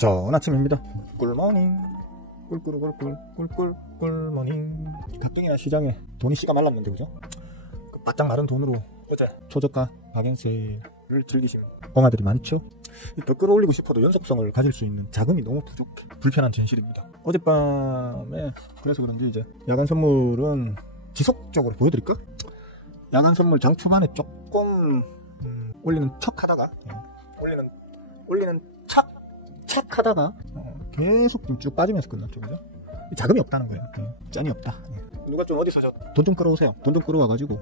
좋은 아침입니다. 꿀모닝. 꿀꿀꿀꿀꿀꿀꿀모닝. 가뜩이나 시장에 돈이 씨가 말랐는데 그죠? 그 바짝 마른 돈으로 어제 초저가 박연세를 즐기신 엉아들이 많죠? 더 끌어올리고 싶어도 연속성을 가질 수 있는 자금이 너무 부족해. 불편한 진실입니다. 어젯밤에 그래서 그런지 이제 야간 선물은 지속적으로 보여드릴까? 야간 선물 장 초반에 조금 올리는 척 하다가 올리는 척 하다가 계속 좀 쭉 빠지면서 끝났죠. 그죠? 자금이 없다는 거예요. 짠이 없다. 누가 좀 어디서 돈 좀 끌어오세요. 돈 좀 끌어와가지고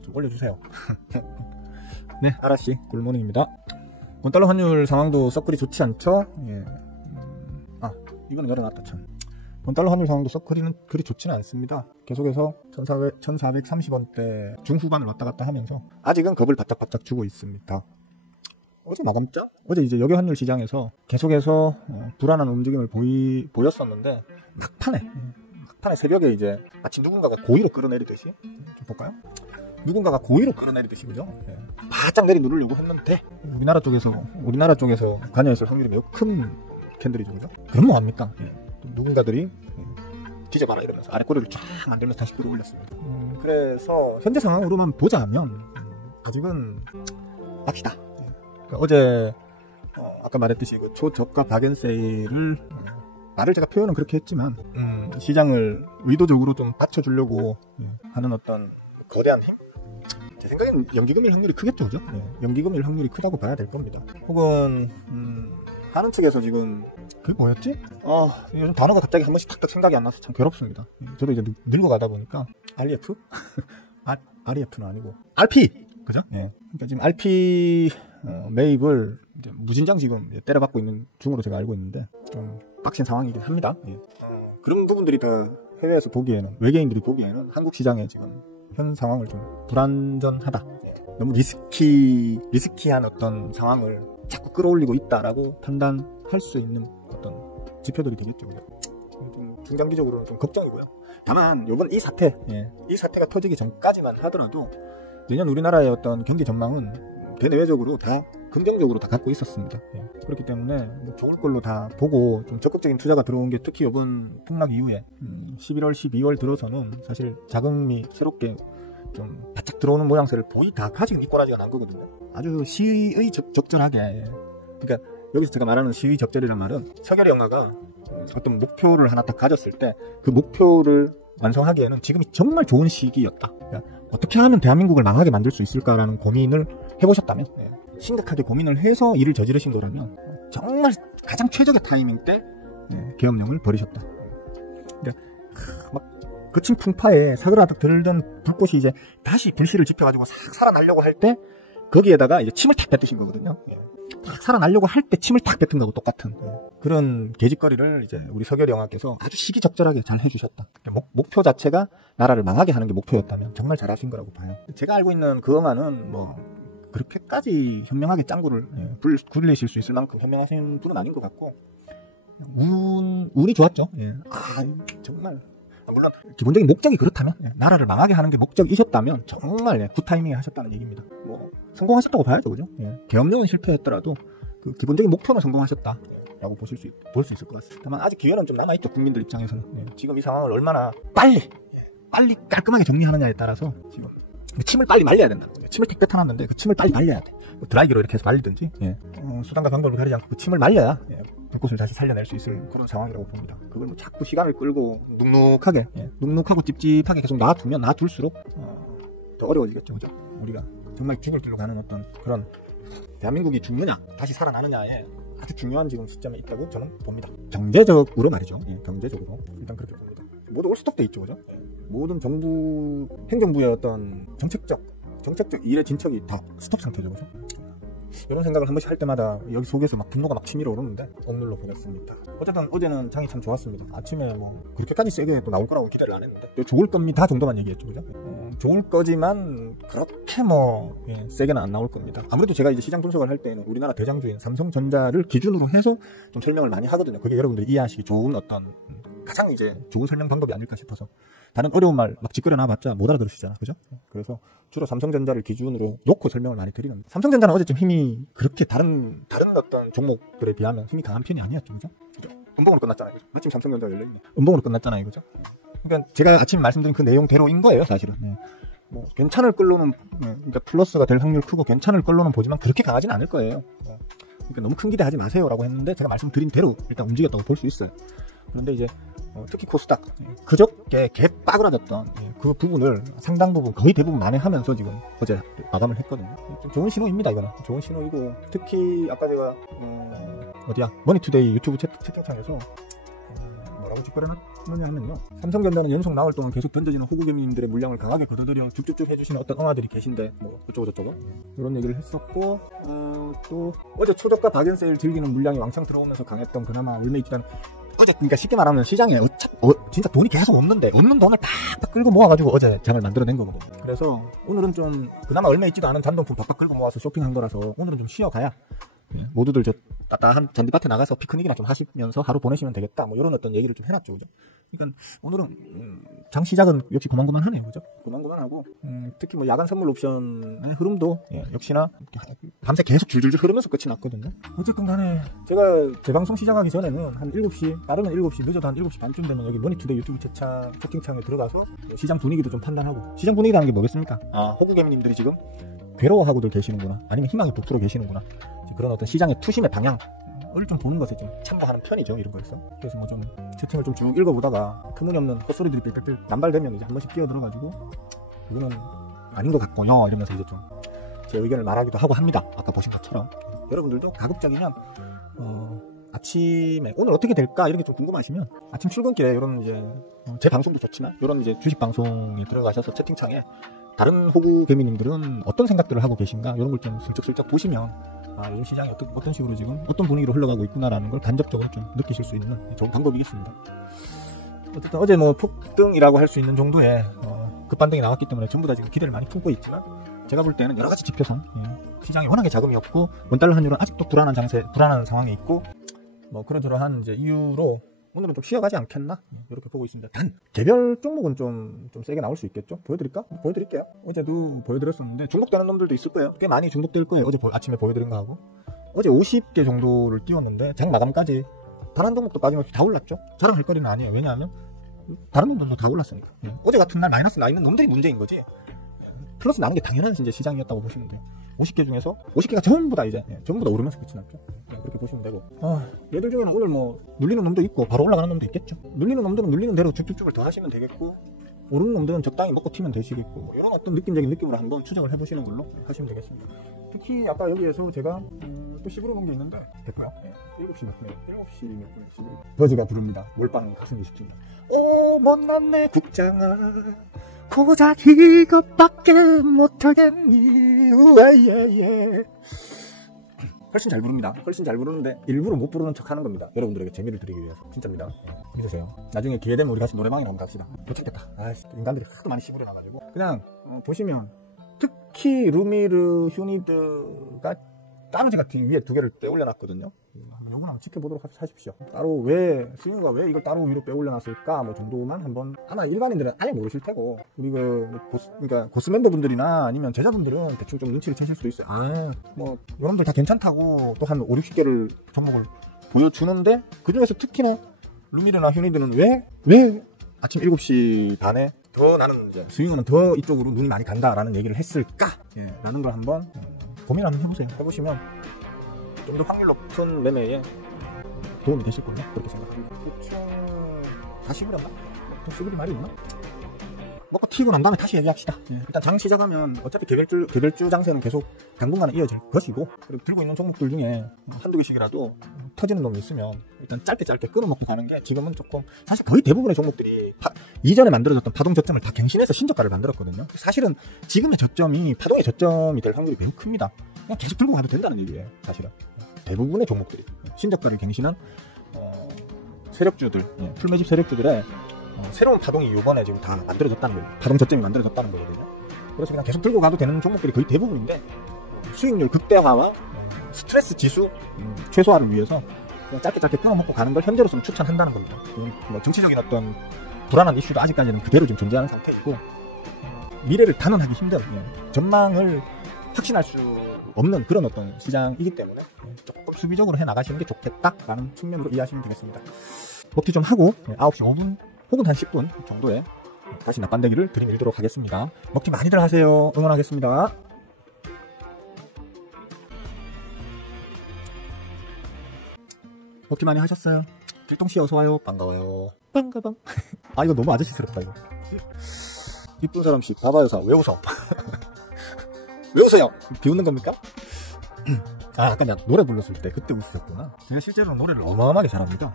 좀 올려주세요. 네, 아라씨 굴모닝입니다. 원달러 환율 상황도 썩 그리 좋지 않죠? 이거는 열어놨다 참. 원달러 환율 상황도 썩 그리 좋지는 않습니다. 계속해서 1430원대 중후반을 왔다 갔다 하면서 아직은 겁을 바짝바짝 주고 있습니다. 어제 마감자? 어제 이제 여기 환율 시장에서 계속해서 불안한 움직임을 보였었는데 막판에 새벽에 이제 마치 누군가가 고의로 끌어내리듯이 좀 볼까요? 누군가가 고의로 끌어내리듯이 그죠? 바짝 내리누르려고 했는데 우리나라 쪽에서 관여했을 확률이 매우 큰 캔들이죠. 그죠? 그럼 뭐합니까? 누군가들이 뒤져봐라 이러면서 아래 꼬리를 쫙 만들면서 다시 끌어올렸습니다. 그래서 현재 상황으로만 보자면 아직은 납시다. 그러니까 어제 아까 말했듯이 그 초저가 박연세일을 말을 제가 표현은 그렇게 했지만 시장을 의도적으로 좀 받쳐주려고 하는 어떤 거대한 힘? 제 생각에는 연기금일 확률이 크겠죠, 그죠? 연기금일 확률이 크다고 봐야 될 겁니다. 혹은 하는 측에서 지금 그게 뭐였지? 요즘 단어가 갑자기 한 번씩 탁탁 생각이 안 나서 참 괴롭습니다. 저도 이제 늙어가다 보니까 REF? REF는 아니고 RP! 그죠? 그러니까 지금 RP 매입을 이제 무진장 지금 때려받고 있는 중으로 제가 알고 있는데 좀 빡신 상황이긴 합니다. 그런 부분들이 다 해외에서 보기에는, 외계인들이 보기에는 한국 시장의 지금 현 상황을 좀 불안전하다, 너무 리스키한 어떤 상황을 자꾸 끌어올리고 있다라고 판단할 수 있는 어떤 지표들이 되겠죠. 좀 중장기적으로는 좀 걱정이고요. 다만 이번 이 사태가 터지기 전까지만 하더라도 내년 우리나라의 어떤 경기 전망은 대내외적으로 다 긍정적으로 다 갖고 있었습니다. 그렇기 때문에 뭐 좋을 걸로 다 보고 좀 적극적인 투자가 들어온 게 특히 이번 폭락 이후에 11월, 12월 들어서는 사실 자금이 새롭게 좀 바짝 들어오는 모양새를 보이다가 지금 이꼬라지가 난 거거든요. 아주 시의 적절하게. 그러니까 여기서 제가 말하는 시의 적절이란 말은 서결이 영화가 어떤 목표를 하나 딱 가졌을 때 그 목표를 완성하기에는 지금이 정말 좋은 시기였다. 그러니까 어떻게 하면 대한민국을 망하게 만들 수 있을까라는 고민을 해보셨다면, 심각하게 고민을 해서 일을 저지르신 거라면 정말 가장 최적의 타이밍 때 계엄령을 벌이셨다. 그러니까 막 거친 풍파에 사그라득 들던 불꽃이 이제 다시 불씨를 지펴가지고 싹 살아나려고 할 때 거기에다가 이제 침을 탁 뱉으신 거거든요. 탁 살아나려고 할 때 침을 탁 뱉은 거하고 똑같은 그런 계집거리를 이제 우리 서결이 영화께서 아주 시기적절하게 잘 해주셨다. 목표 자체가 나라를 망하게 하는 게 목표였다면 정말 잘하신 거라고 봐요. 제가 알고 있는 그 영화는 뭐 그렇게까지 현명하게 짱구를 굴리실 수 있을 만큼 현명하신 분은 아닌 것 같고 운이 좋았죠. 정말 물론 기본적인 목적이 그렇다면, 나라를 망하게 하는 게 목적이셨다면 정말 굿타이밍에 하셨다는 얘기입니다. 뭐 성공하셨다고 봐야죠, 그죠? 계엄령은 실패했더라도 그 기본적인 목표는 성공하셨다라고 볼 수 있을 것 같습니다. 다만 아직 기회는 좀 남아있죠, 국민들 입장에서는. 지금 이 상황을 얼마나 빨리 깔끔하게 정리하느냐에 따라서 지금 침을 빨리 말려야 된다. 침을 탁 뱉어놨는데 그 침을 빨리 말려야 돼. 드라이기로 이렇게 해서 말리든지 수단과 방법을 가리지 않고 그 침을 말려야 불꽃을 다시 살려낼 수 있을 그런 상황이라고 봅니다. 그걸 뭐 자꾸 시간을 끌고 눅눅하고 찝찝하게 계속 놔둘수록 더 어려워지겠죠, 그죠? 우리가 정말 죽을 길로 가는 어떤 그런 대한민국이 죽느냐 다시 살아나느냐에 아주 중요한 지금 시점에 있다고 저는 봅니다. 경제적으로 말이죠. 경제적으로 일단 그렇게 봅니다. 모두 올스톱돼 있죠, 그죠? 모든 정부 행정부의 어떤 정책적 일의 진척이 다 스톱 상태죠, 그죠? 이런 생각을 한 번씩 할 때마다 여기 속에서 막 분노가 막 치밀어 오르는데 억눌러 보냈습니다. 어쨌든 어제는 장이 참 좋았습니다. 아침에 뭐 그렇게까지 세게 또 나올 거라고 기대를 안 했는데 좋을 겁니다 정도만 얘기했죠, 그죠? 좋을 거지만 그렇게 뭐 세게는 안 나올 겁니다. 아무래도 제가 이제 시장 분석을 할 때는 우리나라 대장주인 삼성전자를 기준으로 해서 좀 설명을 많이 하거든요. 그게 여러분들이 이해하시기 좋은 어떤 가장 이제 좋은 설명 방법이 아닐까 싶어서 다른 어려운 말 막 짓거려 놔봤자 못 알아들으시잖아. 그죠? 그래서 주로 삼성전자를 기준으로 놓고 설명을 많이 드리는데, 삼성전자는 어제 좀 힘이 그렇게 다른 어떤 종목들에 비하면 힘이 강한 편이 아니었죠. 그죠? 음봉으로 끝났잖아요. 그죠? 마침 삼성전자가 열려있네. 음봉으로 끝났잖아요. 그죠? 그러니까 제가 아침에 말씀드린 그 내용대로인 거예요, 사실은. 네. 뭐 괜찮을 걸로는, 그러니까 플러스가 될 확률 크고 괜찮을 걸로는 보지만 그렇게 강하진 않을 거예요. 그러니까 너무 큰 기대하지 마세요라고 했는데, 제가 말씀드린 대로 일단 움직였다고 볼 수 있어요. 그런데 이제 특히 코스닥 그저께 개 빠그라졌던 그 부분을 상당 부분, 거의 대부분 만회하면서 지금 어제 마감을 했거든요. 좀 좋은 신호입니다. 이거는 좋은 신호이고, 특히 아까 제가 어디야 머니투데이 유튜브 채팅창에서 뭐라고 짓거려놨느냐 하면요, 삼성전자는 연속 나올 동안 계속 던져지는 호구개미님들의 물량을 강하게 걷어들여 쭉쭉쭉 해주시는 어떤 엄마들이 계신데, 뭐 어쩌고저쩌고 이런 얘기를 했었고, 또 어제 초저가 박연세일 즐기는 물량이 왕창 들어오면서 강했던 그나마 올메이트라는, 어제 그러니까 쉽게 말하면 시장에 진짜 돈이 계속 없는데 없는 돈을 팍팍 끌고 모아가지고 어제 장을 만들어낸 거거든요. 그래서 오늘은 좀 그나마 얼마 있지도 않은 잔돈품 팍팍 끌고 모아서 쇼핑한 거라서 오늘은 좀 쉬어가야 모두들 저 따뜻한 잔디밭에 나가서 피크닉이나 좀 하시면서 하루 보내시면 되겠다, 뭐 이런 어떤 얘기를 좀 해놨죠. 그죠? 그러니까 오늘은 장 시작은 역시 고만고만하네요. 그죠? 고만고만하고, 특히 뭐 야간 선물 옵션의 흐름도 역시나 밤새 계속 줄줄줄 흐르면서 끝이 났거든요. 어쨌든 간에 제가 재방송 시작하기 전에는 한 7시, 빠르면 7시, 늦어도 한 7시 반쯤 되면 여기 머니투데이 유튜브 채팅창에 들어가서 시장 분위기도 좀 판단하고, 시장 분위기라는 게 뭐겠습니까? 호구개미님들이 지금 괴로워하고들 계시는구나, 아니면 희망이 북돋아 계시는구나, 그런 어떤 시장의 투심의 방향을 좀 보는 것에 좀 참고하는 편이죠, 이런 거에서. 그래서 뭐 좀 채팅을 좀 쭉 읽어보다가 터무니없는 헛소리들이 빽빽 남발되면 이제 한 번씩 끼어들어가지고 이거는 아닌 것 같고요 이러면서 이제 좀 제 의견을 말하기도 하고 합니다. 아까 보신 것처럼 여러분들도 가급적이면 아침에 오늘 어떻게 될까 이런 게 좀 궁금하시면 아침 출근길에 이런 이제 제 방송도 좋지만 이런 이제 주식 방송에 들어가셔서 채팅창에 다른 호구개미님들은 어떤 생각들을 하고 계신가 이런 걸 좀 슬쩍슬쩍 보시면 이 시장이 어떤 식으로 지금 어떤 분위기로 흘러가고 있구나라는 걸 간접적으로 좀 느끼실 수 있는 좋은 방법이겠습니다. 어쨌든 어제 뭐 폭등이라고 할 수 있는 정도의 급반등이 나왔기 때문에 전부 다 지금 기대를 많이 품고 있지만, 제가 볼 때는 여러 가지 지표상 시장이 워낙에 자금이 없고 원달러 환율은 아직도 불안한 상황에 있고, 뭐 그러저러한 이제 이유로 오늘은 좀 쉬어가지 않겠나 이렇게 보고 있습니다. 단 개별 종목은 좀 세게 나올 수 있겠죠. 보여드릴까? 보여드릴게요. 어제도 보여드렸었는데 중복되는 놈들도 있을 거예요. 꽤 많이 중복될 거예요. 어제 아침에 보여드린 거하고 어제 50개 정도를 띄웠는데 장 마감까지 단 한 종목도 빠짐없이 다 올랐죠. 자랑할 거리는 아니에요. 왜냐하면 다른 놈들도 다 올랐으니까. 어제 같은 날 마이너스 나 있는 놈들이 문제인 거지, 플러스 나는 게 당연한 이제 시장이었다고 보시면 돼요. 50개 중에서 50개가 전부 다 오르면서 끝이 났죠. 그렇게 보시면 되고, 얘들 중에는 오늘 뭐 눌리는 놈도 있고 바로 올라가는 놈도 있겠죠. 눌리는 놈들은 눌리는 대로 쭉쭉쭉을 더 하시면 되겠고, 오르는 놈들은 적당히 먹고 튀면 되시겠고, 뭐 이런 어떤 느낌적인 느낌으로 한번 추정을 해보시는 걸로 하시면 되겠습니다. 특히 아까 여기에서 제가 또 씹으러 놓은 게 있는데 됐고요. 7시 몇 분? 7시 몇 분? 11분. 버즈가 부릅니다. 몰빵 가슴이 시킵니다. 오 못났네 국장아, 고작 이것밖에 못하겠니. 우아예예. 훨씬 잘 부릅니다. 훨씬 잘 부르는데 일부러 못 부르는 척 하는 겁니다. 여러분들에게 재미를 드리기 위해서. 진짜입니다. 믿으세요. 나중에 기회되면 우리 같이 노래방에 한번 갑시다. 괜찮겠다. 인간들이 하도 많이 씹으려나가지고. 그냥 보시면 특히 루미르, 휴니드가 따로 제가 위에 두 개를 빼올려놨거든요. 요건 한번 지켜보도록 하십시오. 따로 스윙어가 왜 이걸 따로 위로 빼올려놨을까 뭐 정도만 한번, 아마 일반인들은 아예 모르실 테고, 우리 그러니까 고스 멤버분들이나 아니면 제자분들은 대충 좀 눈치를 채실 수도 있어요. 뭐 여러분들 다 괜찮다고 또 한 5, 60개를 종목을 보여주는데, 그 중에서 특히나 루미르나 휴니드는 왜 아침 7시 반에 더 나는 이제 스윙어는 더 이쪽으로 눈이 많이 간다라는 얘기를 했을까? 라는 걸 한번 고민 한번 해보세요. 해보시면 좀 더 확률 높은 매매에 도움이 되실 걸요. 그렇게 생각합니다. 대충 다 씹으려나? 또 씹을 말이 있나? 먹고 튀고 난 다음에 다시 얘기합시다. 일단 장 시작하면 어차피 개별주 장세는 계속 당분간은 이어질 것이고, 그리고 들고 있는 종목들 중에 한두 개씩이라도 터지는 놈이 있으면 일단 짧게 끊어먹고 가는 게, 지금은 조금 사실 거의 대부분의 종목들이 이전에 만들어졌던 파동 저점을 다 갱신해서 신저가를 만들었거든요. 사실은 지금의 저점이 파동의 저점이 될 확률이 매우 큽니다. 그냥 계속 들고 가도 된다는 얘기예요. 사실은 대부분의 종목들이 신저가를 갱신한 세력주들, 풀매집 세력주들의 새로운 파동이 이번에 지금 다 만들어졌다는 거예요. 파동 저점이 만들어졌다는 거거든요. 그래서 그냥 계속 들고 가도 되는 종목들이 거의 대부분인데, 수익률 극대화와 스트레스 지수 최소화를 위해서 그냥 짧게 끊어먹고 가는 걸 현재로서는 추천한다는 겁니다. 뭐 정치적인 어떤 불안한 이슈도 아직까지는 그대로 좀 존재하는 상태이고, 미래를 단언하기 힘든, 전망을 확신할 수 없는 그런 어떤 시장이기 때문에 조금 수비적으로 해 나가시는 게 좋겠다라는 측면으로 이해하시면 되겠습니다. 먹기 좀 하고 9시 5분 혹은 한 10분 정도에 다시 납반대기를 들이밀도록 하겠습니다. 먹기 많이들 하세요. 응원하겠습니다. 먹기 많이 하셨어요? 길동씨 어서와요. 반가워요. 반가방. 아, 이거 너무 아저씨스럽다 이거. 이쁜 사람씩 바바여사 왜 웃어? 왜 웃어요? 비웃는 겁니까? 아, 아까 내가 노래 불렀을 때 그때 웃으셨구나. 제가 실제로 노래를 어마어마하게 잘합니다.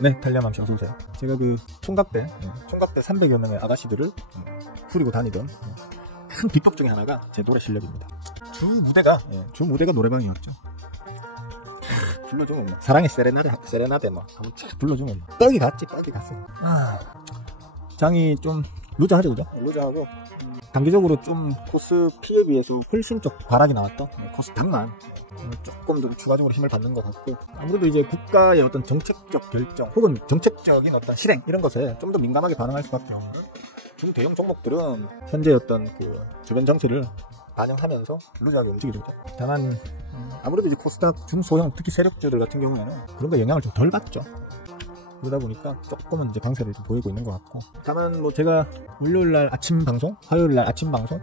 네, 달려맘씨 어서오세요. 제가 그 총각대 300여 명의 아가씨들을 후리고 다니던 큰 비법 중에 하나가 제 노래 실력입니다. 주 무대가 노래방이었죠. 불러주면 뭐 사랑의 세레나데 뭐 한번 불러주면 뭐 떡이 갔어. 장이 좀 루즈하죠, 그죠? 루즈하고 단기적으로 좀 코스 P에 비해서 훨씬 좀 과락이 나왔던 코스 닭만 조금 더 추가적으로 힘을 받는 것 같고, 아무래도 이제 국가의 어떤 정책적 결정 혹은 정책적인 어떤 실행 이런 것에 좀 더 민감하게 반응할 수밖에 없는 중대형 종목들은 현재 어떤 그 주변 정치를 반영하면서 루즈하게 움직이죠. 다만 아무래도 이제 코스닥 중소형 특히 세력주들 같은 경우에는 그런 거 영향을 좀 덜 받죠. 그러다 보니까 조금은 이제 강세를 좀 보이고 있는 것 같고, 다만 뭐 제가 월요일날 아침 방송, 화요일날 아침 방송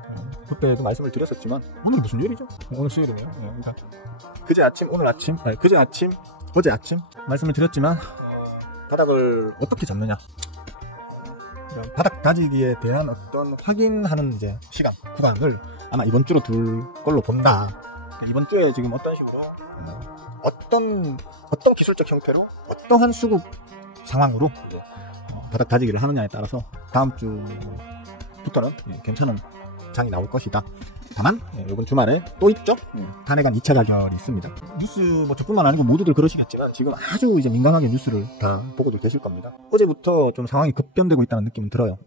그때도 말씀을 드렸었지만 오늘 무슨 요일이죠? 오늘 수요일이네요. 그러니까 어제 아침 말씀을 드렸지만 바닥을 어떻게 잡느냐, 바닥 다지기에 대한 어떤 확인하는 이제 시간 구간을 아마 이번 주로 둘 걸로 본다. 이번 주에 지금 어떤 식으로 어떤 기술적 형태로 어떠한 수급 상황으로 이제 바닥 다지기를 하느냐에 따라서 다음 주부터는 괜찮은 장이 나올 것이다. 다만 이번 주말에 또 있죠. 단회간 2차 가결이 있습니다. 뉴스 뭐 저뿐만 아니고 모두들 그러시겠지만 지금 아주 이제 민감하게 뉴스를 다 보고들 계실 겁니다. 어제부터 좀 상황이 급변되고 있다는 느낌은 들어요.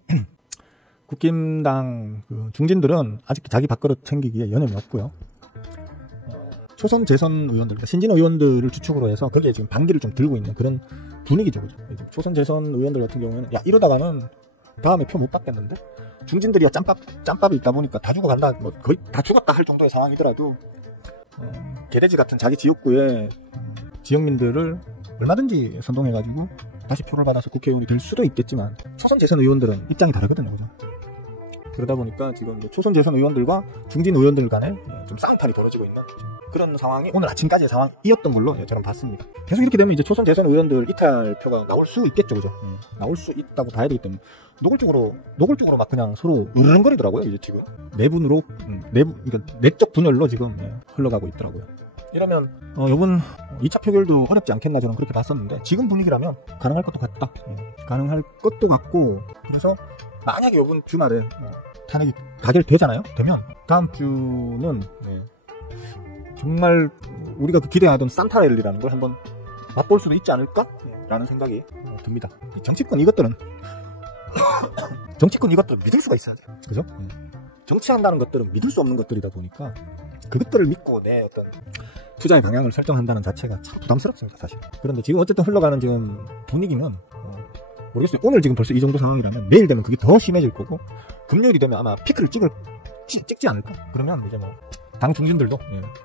국힘당 그 중진들은 아직도 자기 밥그릇 챙기기에 여념이 없고요. 초선 재선 의원들, 그러니까 신진 의원들을 주축으로 해서 거기에 지금 반기를 좀 들고 있는 그런 분위기죠. 그죠? 초선 재선 의원들 같은 경우에는 야, 이러다가는 다음에 표 못 받겠는데? 중진들이야 짬밥이 있다 보니까 다 죽어간다, 뭐 거의 다 죽었다 할 정도의 상황이더라도 개돼지 같은 자기 지역구의 지역민들을 얼마든지 선동해가지고 다시 표를 받아서 국회의원이 될 수도 있겠지만 초선 재선 의원들은 입장이 다르거든요. 그죠? 그러다 보니까 지금 초선 재선 의원들과 중진 의원들 간에 좀 싸움판이 벌어지고 있는 그런 상황이 오늘 아침까지의 상황이었던 걸로 저는 봤습니다. 계속 이렇게 되면 이제 초선 재선 의원들 이탈표가 나올 수 있겠죠, 그죠? 나올 수 있다고 봐야 되기 때문에 노골적으로 막 그냥 서로 으르렁거리더라고요, 이제 지금. 내분으로, 그러니까 내적 분열로 지금 흘러가고 있더라고요. 이러면, 이번 2차 표결도 어렵지 않겠나 저는 그렇게 봤었는데, 지금 분위기라면 가능할 것도 같다. 가능할 것도 같고, 그래서 만약에 이번 주말에 탄핵이 가결되잖아요? 되면, 다음 주는, 정말 우리가 기대하던 산타랠리라는 걸 한번 맛볼 수도 있지 않을까? 라는 생각이 듭니다. 정치권 이것들은 믿을 수가 있어야 돼요. 그죠? 정치한다는 것들은 믿을 수 없는 것들이다 보니까 그것들을 믿고 내 어떤 투자의 방향을 설정한다는 자체가 참 부담스럽습니다, 사실. 그런데 지금 어쨌든 흘러가는 지금 분위기는 모르겠어요. 오늘 지금 벌써 이 정도 상황이라면 내일 되면 그게 더 심해질 거고, 금요일이 되면 아마 피크를 찍지 않을까? 그러면 이제 뭐 당 중진들도,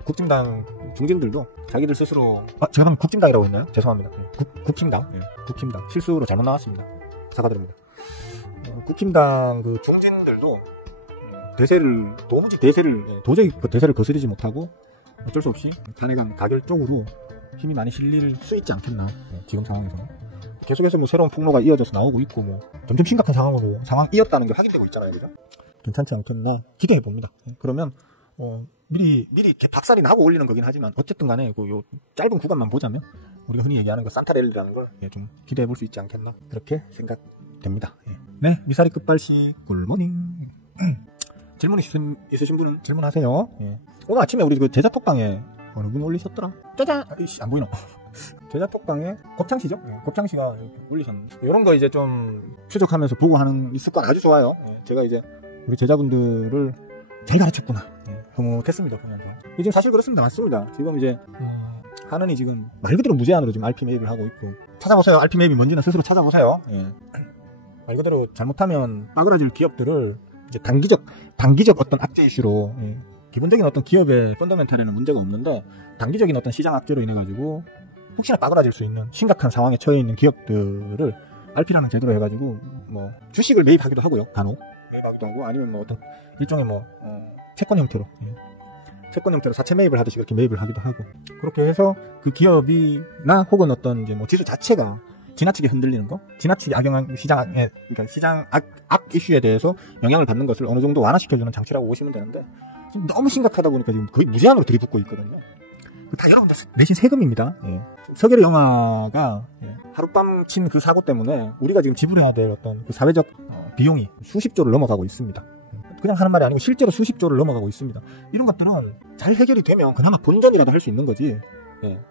국힘당 중진들도 자기들 스스로, 제가 방금 국힘당이라고 했나요? 죄송합니다. 국힘당 실수로 잘못 나왔습니다. 사과드립니다. 국힘당 그 중진들도 도저히 그 대세를 거스르지 못하고 어쩔 수 없이 탄핵안 가결 쪽으로 힘이 많이 실릴 수 있지 않겠나. 지금 상황에서는 계속해서 뭐 새로운 폭로가 이어져서 나오고 있고, 뭐 점점 심각한 상황이었다는 게 확인되고 있잖아요, 그죠? 괜찮지 않겠나 기대해 봅니다. 그러면 미리 박살이 나고 올리는 거긴 하지만 어쨌든 간에 요 짧은 구간만 보자면 우리가 흔히 얘기하는 거 산타랠리라는 걸 좀 기대해 볼 수 있지 않겠나, 그렇게 생각됩니다. 네, 미사리 끝발시 굿모닝. 질문 있으신 분은 질문하세요. 오늘 아침에 우리 그 제자톡방에 어느 분 올리셨더라? 짜잔! 안 보이노? 제자톡방에 곱창씨죠? 곱창씨가 올리셨는데, 이런 거 이제 좀 추적하면서 보고 하는 이 습관 아주 좋아요. 제가 이제 우리 제자분들을 잘 가르쳤구나, 흐뭇했습니다, 보면서. 지금 사실 그렇습니다. 맞습니다. 지금 이제 하느니 지금 말 그대로 무제한으로 지금 RP 매입을 하고 있고, 찾아보세요. RP 매입이 뭔지는 스스로 찾아보세요. 말 그대로 잘못하면 빠그라질 기업들을 이제 단기적 어떤 악재 이슈로, 기본적인 어떤 기업의 펀더멘탈에는 문제가 없는데 단기적인 어떤 시장 악재로 인해 가지고 혹시나 빠그라질 수 있는 심각한 상황에 처해 있는 기업들을 RP라는 제도로 해가지고 뭐 주식을 매입하기도 하고요. 간혹 매입하기도 하고, 아니면 뭐 어떤 일종의 뭐 채권 형태로 사채 매입을 하듯이 그렇게 매입을 하기도 하고, 그렇게 해서 그 기업이나 혹은 어떤 이제 뭐 지수 자체가 지나치게 흔들리는 거, 지나치게 악영향 그러니까 시장 악 이슈에 대해서 영향을 받는 것을 어느 정도 완화시켜주는 장치라고 보시면 되는데, 지금 너무 심각하다 보니까 지금 거의 무제한으로 들이붓고 있거든요. 다 여러분들 내신 세금입니다. 서계르 영화가 하룻밤 친 그 사고 때문에 우리가 지금 지불해야 될 어떤 그 사회적 비용이 수십조를 넘어가고 있습니다. 그냥 하는 말이 아니고 실제로 수십조를 넘어가고 있습니다. 이런 것들은 잘 해결이 되면 그나마 본전이라도 할 수 있는 거지.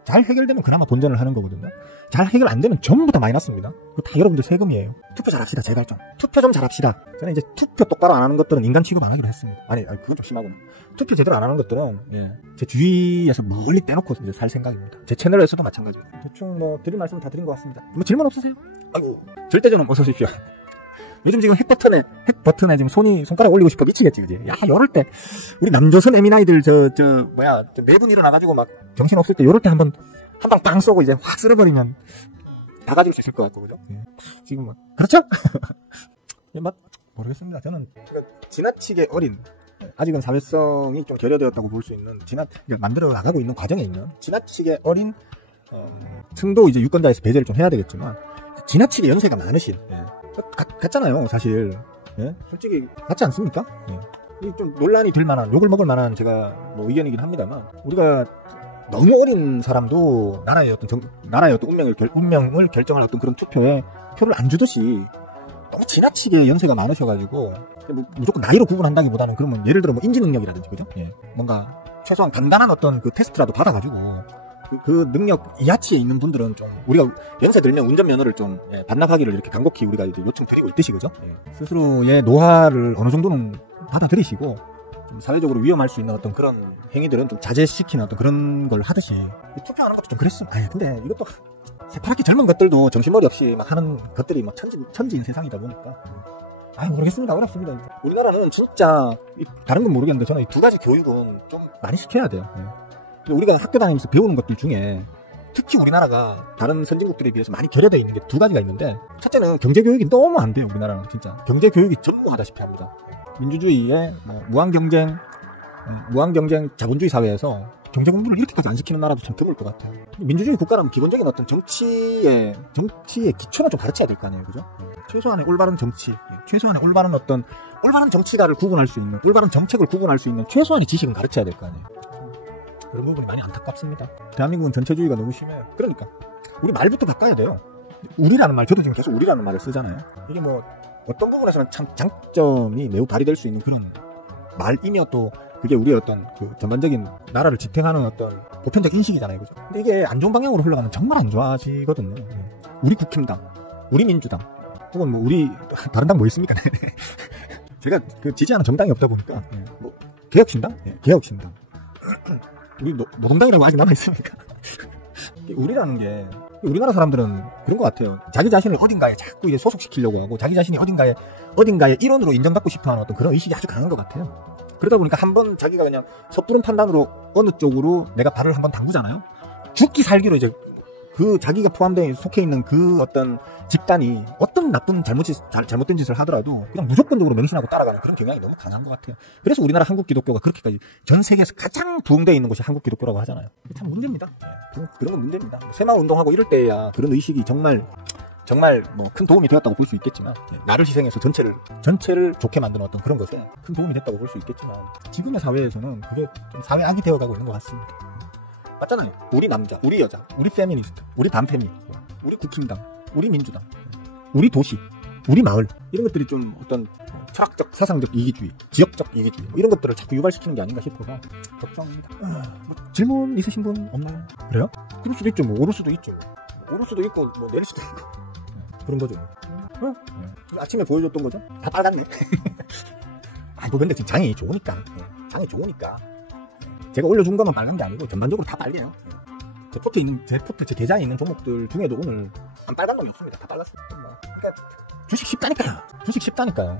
잘 해결되면 그나마 본전을 하는 거거든요. 잘 해결 안 되면 전부 다 마이너스입니다. 그거 다 여러분들 세금이에요. 투표 잘합시다. 제발 좀. 투표 좀 잘합시다. 저는 이제 투표 똑바로 안 하는 것들은 인간 취급 안 하기로 했습니다. 아니 그건 좀 심하구나. 투표 제대로 안 하는 것들은 제 주위에서 멀리 떼놓고 이제 살 생각입니다. 제 채널에서도 마찬가지고. 대충 뭐 드릴 말씀 다 드린 것 같습니다. 뭐 질문 없으세요? 아이고, 절대전은 어서 오십시오. 요즘 지금 핵 버튼에 지금 손가락 올리고 싶어 미치겠지, 그지? 야, 요럴 때, 우리 남조선 에미나이들, 매분 일어나가지고 막 정신없을 때 요럴 때 한 방 빵 쏘고 이제 확 쓸어버리면 다 가질 수 있을 것 같고, 그죠? 지금 뭐, 그렇죠? 모르겠습니다. 저는 지나치게 어린, 아직은 사회성이 좀 결여되었다고 볼 수 있는, 만들어 나가고 있는 과정에 있는, 지나치게 어린, 층도 이제 유권자에서 배제를 좀 해야 되겠지만, 지나치게 연세가 많으신, 같잖아요, 사실. 솔직히, 같지 않습니까? 좀 논란이 될 만한, 욕을 먹을 만한 제가 뭐 의견이긴 합니다만, 우리가 너무 어린 사람도 나라의 어떤 운명을 결정할 어떤 그런 투표에 표를 안 주듯이, 너무 지나치게 연세가 많으셔가지고, 뭐 무조건 나이로 구분한다기보다는, 그러면 예를 들어 뭐 인지 능력이라든지, 그죠? 뭔가 최소한 간단한 어떤 그 테스트라도 받아가지고, 그 능력 이하치에 있는 분들은 좀, 우리가 연세 들면 운전면허를 좀 반납하기를 이렇게 간곡히 우리가 이제 요청드리고 있듯이, 그죠? 스스로의 노화를 어느 정도는 받아들이시고, 좀 사회적으로 위험할 수 있는 어떤 그런 행위들은 좀 자제시키는 어떤 그런 걸 하듯이, 투표하는 것도 좀 그랬어. 근데 이것도 새파랗게 젊은 것들도 정신머리 없이 막 하는 것들이 막 천지인 세상이다 보니까, 모르겠습니다. 어렵습니다. 우리나라는 진짜, 다른 건 모르겠는데 저는 이 두 가지 교육은 좀 많이 시켜야 돼요. 우리가 학교 다니면서 배우는 것들 중에 특히 우리나라가 다른 선진국들에 비해서 많이 결여되어 있는 게 두 가지가 있는데, 첫째는 경제교육이 너무 안 돼요. 우리나라는 진짜 경제교육이 전무하다시피 합니다. 민주주의의 무한경쟁 자본주의 사회에서 경제 공부를 이렇게까지 안 시키는 나라도 참 드물 것 같아요. 민주주의 국가라면 기본적인 어떤 정치의 기초는 좀 가르쳐야 될 거 아니에요, 그죠? 최소한의 올바른 정치, 최소한의 올바른 정치가를 구분할 수 있는, 올바른 정책을 구분할 수 있는 최소한의 지식은 가르쳐야 될 거 아니에요. 그런 부분이 많이 안타깝습니다. 대한민국은 전체주의가 너무 심해요. 그러니까 우리 말부터 바꿔야 돼요. 우리라는 말, 저도 지금 계속 우리라는 말을 쓰잖아요. 이게 뭐 어떤 부분에서는 참 장점이 매우 발휘될 수 있는 그런 말이며, 또 그게 우리의 어떤 그 전반적인 나라를 지탱하는 어떤 보편적 인식이잖아요, 그죠? 근데 이게 안 좋은 방향으로 흘러가면 정말 안 좋아지거든요. 우리 국힘당, 우리 민주당, 혹은 뭐 우리 다른 당 뭐 있습니까? 제가 그 지지하는 정당이 없다 보니까 뭐 개혁신당, 개혁신당. 우리 노동당이라고 아직 남아있습니까? 우리라는 게, 우리나라 사람들은 그런 것 같아요. 자기 자신을 어딘가에 자꾸 이제 소속시키려고 하고, 자기 자신이 어딘가에 일원으로 인정받고 싶어 하는 어떤 그런 의식이 아주 강한 것 같아요. 그러다 보니까 한번 자기가 그냥 섣부른 판단으로 어느 쪽으로 내가 발을 한번 담그잖아요. 죽기 살기로 이제 그 자기가 포함되어 속해 있는 그 어떤 집단이 어떤 나쁜 잘못된 짓을 하더라도 그냥 무조건적으로 맹신하고 따라가는 그런 경향이 너무 강한 것 같아요. 그래서 우리나라 한국 기독교가 그렇게까지 전 세계에서 가장 부흥되어 있는 곳이 한국 기독교라고 하잖아요. 참 문제입니다. 그런 건 문제입니다. 새마을 운동하고 이럴 때야 그런 의식이 정말 뭐 큰 도움이 되었다고 볼 수 있겠지만, 나를 희생해서 전체를 좋게 만드는 어떤 그런 것에 큰 도움이 됐다고 볼 수 있겠지만, 지금의 사회에서는 그게 좀 사회악이 되어가고 있는 것 같습니다. 맞잖아요. 우리 남자, 우리 여자, 우리 페미니스트, 우리 반페미, 우리 국힘당, 우리 민주당, 우리 도시, 우리 마을, 이런 것들이 좀 어떤 철학적, 사상적 이기주의, 지역적 이기주의, 뭐 이런 것들을 자꾸 유발시키는 게 아닌가 싶어서 걱정입니다. 뭐 질문 있으신 분 없나요? 그래요? 그럴 수도 있죠. 뭐 오를 수도 있죠. 오를 수도 있고 뭐 내릴 수도 있고 그런 거죠. 아침에 보여줬던 거죠? 다 빨갛네. 뭐 근데 지금 장이 좋으니까 제가 올려준 것만 빨간 게 아니고 전반적으로 다 빨개요. 제 계좌에 있는 종목들 중에도 오늘 한 빨간 놈이 없습니다. 다 빨랐어요. 그러니까 주식 쉽다니까요.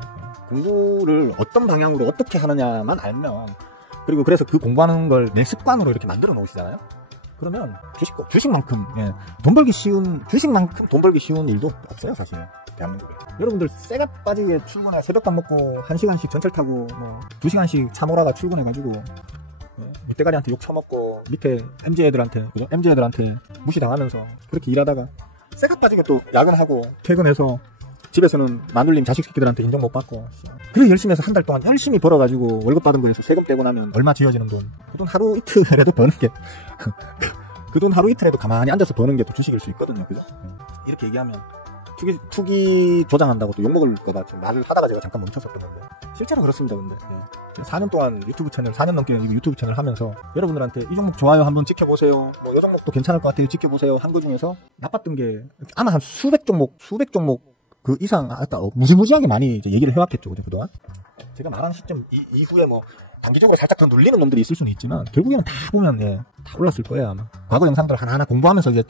공부를 어떤 방향으로 어떻게 하느냐만 알면, 그리고 그래서 그 공부하는 걸 내 습관으로 이렇게 만들어 놓으시잖아요. 그러면 주식만큼 주식만큼 돈 벌기 쉬운 일도 없어요, 사실. 대한민국에. 여러분들 쇠가 빠지게 출근해 새벽밥 먹고 1시간씩 전철 타고 뭐 2시간씩 차 몰아가 출근해가지고 밑대가리한테 욕 처먹고 밑에 MZ애들한테 무시당하면서 그렇게 일하다가 쇠가 빠지게 또 야근하고 퇴근해서 집에서는 마눌님 자식 새끼들한테 인정 못 받고, 그래 열심히 해서 한 달 동안 열심히 벌어가지고 월급 받은 거에서 세금 떼고 나면 얼마 지어지는 돈, 그 돈 하루 이틀에도 버는 게 그 돈 하루 이틀에도 가만히 앉아서 버는 게 또 주식일 수 있거든요. 그죠? 이렇게 얘기하면 투기 조장한다고 또 욕먹을 거다 지금 말을 하다가 제가 잠깐 멈췄었던 건데, 실제로 그렇습니다. 근데 4년 동안 4년 넘게 유튜브 채널 하면서 여러분들한테 이 종목 좋아요, 한번 지켜보세요, 뭐 이 종목도 괜찮을 것 같아요, 지켜보세요 한 거 중에서 나빴던 게 아마 한 수백 종목 그 이상 무지무지하게 많이 이제 얘기를 해왔겠죠, 그동안. 제가 말하는 시점 이후에 뭐 단기적으로 살짝 더 눌리는 놈들이 있을 수는 있지만 결국에는 다 보면 다 올랐을 거예요. 아마 과거 영상들 하나하나 공부하면서 이제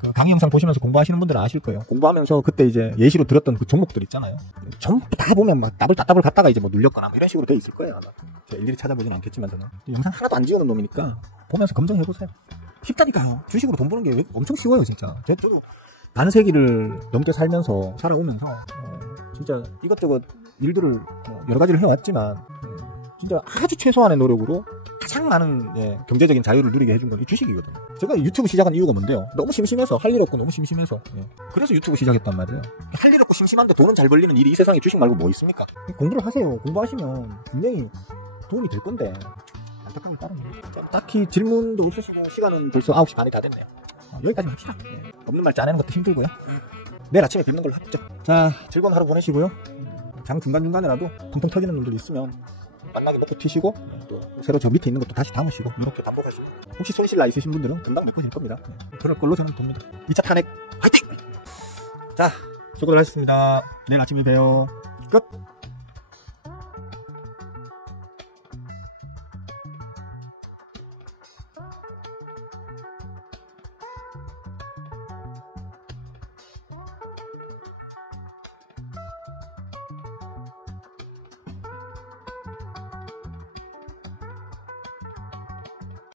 그 강의 영상 보시면서 공부하시는 분들은 아실 거예요. 공부하면서 그때 이제 예시로 들었던 그 종목들 있잖아요. 전부 다 보면 막 따블 갔다가 이제 뭐 눌렸거나 뭐 이런 식으로 돼 있을 거예요. 아마 제가 일일이 찾아보진 않겠지만 저는 영상 하나도 안 지우는 놈이니까 보면서 검증해보세요. 쉽다니까요. 주식으로 돈 버는 게 엄청 쉬워요, 진짜. 저도 반세기를 넘게 살아오면서 진짜 이것저것 일들을 여러 가지를 해왔지만 진짜 아주 최소한의 노력으로 가장 많은 경제적인 자유를 누리게 해준 건 이 주식이거든요. 제가 유튜브 시작한 이유가 뭔데요? 너무 심심해서, 할 일 없고 너무 심심해서. 그래서 유튜브 시작했단 말이에요. 할 일 없고 심심한데 돈은 잘 벌리는 일이 이 세상에 주식 말고 뭐 있습니까? 공부를 하세요. 공부하시면 분명히 도움이 될 건데 안타까운 따릅니다. 딱히 질문도 없으시고 시간은 벌써 9시 반이 다 됐네요. 여기까지 합시다. 없는 말 짜내는 것도 힘들고요. 내일 아침에 뵙는 걸로 하죠. 자, 즐거운 하루 보내시고요. 장 중간중간에라도 텅텅 터지는 놈들 있으면 만나게 먹고 튀시고 또 새로 저 밑에 있는 것도 다시 담으시고 이렇게 반복하시고, 혹시 손실 나 있으신 분들은 금방 메꿔질 겁니다. 그럴 걸로 저는 봅니다. 2차 탄핵 화이팅! 자, 수고들 하셨습니다. 내일 아침에 봬요. 끝!